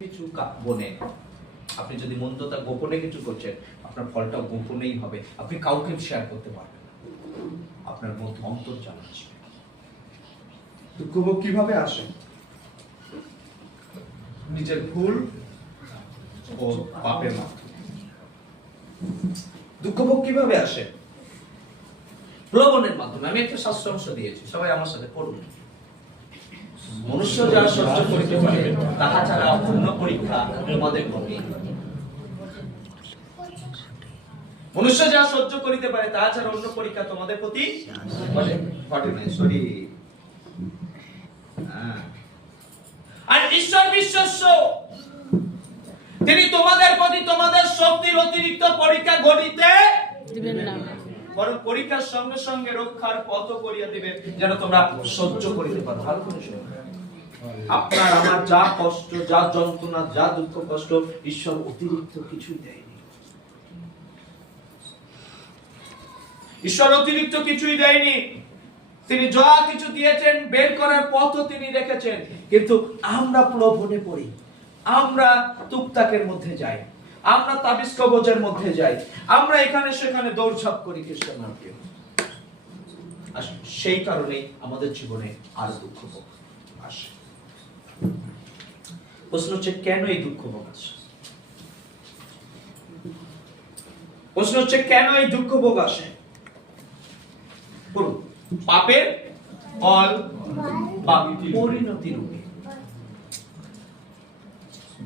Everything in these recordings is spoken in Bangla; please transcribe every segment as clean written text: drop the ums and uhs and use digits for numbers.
কিছু বনে আপনি যদি মন্দতা গোপনে কিছু করছেন, আপনার ফলটা গোপনেই হবে। আপনি কাউকে শেয়ার করতে পারবেন না, আপনার মধ্যে অন্তর্জাল আসবে। দুঃখভোগ কিভাবে আসে? নিজের ভুল ও পাপের মাধ্যমে। দুঃখভোগ কিভাবে আসে? প্রলোভনের মাধ্যমে। আমি একটা শাস্ত্রাংশ দিয়েছি, সবাই আমার সাথে পড়ুন। মনুষ্য যা সহ্য করিতে পারে, তাহা ছাড়া অন্য পরীক্ষা তোমাদের ঘটে। মনুষ্য যা সহ্য করিতে পারে, তাহা ছাড়া অন্য পরীক্ষা তোমাদের প্রতি ঘটে না। সরি। আর ঈশ্বর বিশ্বস্ত, তিনি তোমাদের প্রতি তোমাদের শক্তির অতিরিক্ত পরীক্ষা ঘটিতে দিবেন না, বরং পরীক্ষার সঙ্গে সঙ্গে রক্ষার পথ করিয়া দিবেন, যেন তোমরা সহ্য করিতে পারো। ভালো করে শুনো। আপনার আমার যা কষ্ট, যা যন্ত্রণা, যা দুঃখ কষ্ট, ঈশ্বর অতিরিক্ত কিছুই দেয়নি। ঈশ্বর অতিরিক্ত কিছুই দেয়নি। তিনি যা কিছু দিয়েছেন, বের করার পথও তিনি রেখেছেন। কিন্তু আমরা প্রলোভনে পড়ি, আমরা তুকতাকের মধ্যে যাই, আমরা তাবিজ কবজের মধ্যে যাই, আমরা এখানে সেখানে দৌড়ঝাঁপ করি খ্রিস্টান নামকে। আর সেই কারণে আমাদের জীবনে আর দুঃখ ভোগ আসে। প্রশ্ন হচ্ছে, কেন এই দুঃখ ভোগ আসে? প্রশ্ন হচ্ছে, কেন এই দুঃখ ভোগ আসে? বলুন। পাপের ফল বা পরিণতি রূপে।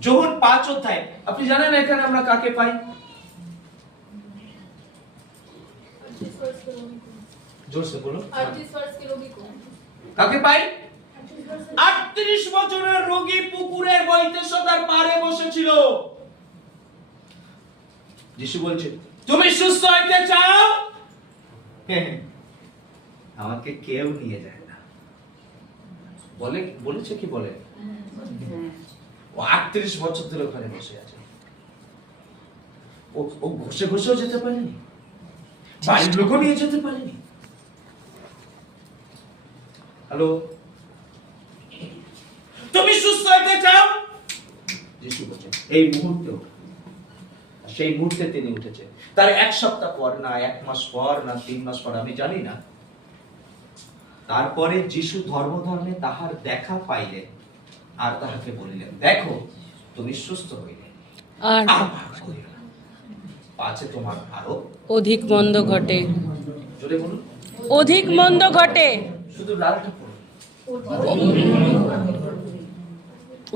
যোহন 5 অধ্যায়, আপনি জানেন এখানে আমরা কাকে পাই? জোরসে বলুন। কাকে পাই? 38 বছরের রোগী পুকুরের বৈতেশতার পাড়ে বসেছিল। যিশু বলছে, তুমি সুস্থ হইতে চাও? আমাকে কেউ নিয়ে যায় না। বলেছে কি বলে? ও 38 বছর ধরে ওখানে বসে আছে। ও ঘষে ঘষেও যেতে পারেনি, বাড়ির লোকও নিয়ে যেতে পারেনি। হ্যালো, তুমি সুস্থ হতে চাও? যিশু বলছেন এই মুহূর্তে। সেই মুহূর্তে তিনি উঠেছে। তার 1 সপ্তাহ পর না 1 মাস পর না 3 মাস পর আমি জানি না। তারপরে যিশু ধর্মে তাহার দেখা পাইলেন আর তাহাকে বলিলেন, দেখো তুমি সুস্থ হইলে, আর পাছে তোমার আরো অধিক মন্দ ঘটে। জোরে বলুন, অধিক মন্দ ঘটে। শুধু লালটা পড়ুন।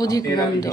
অধিক মন্দ।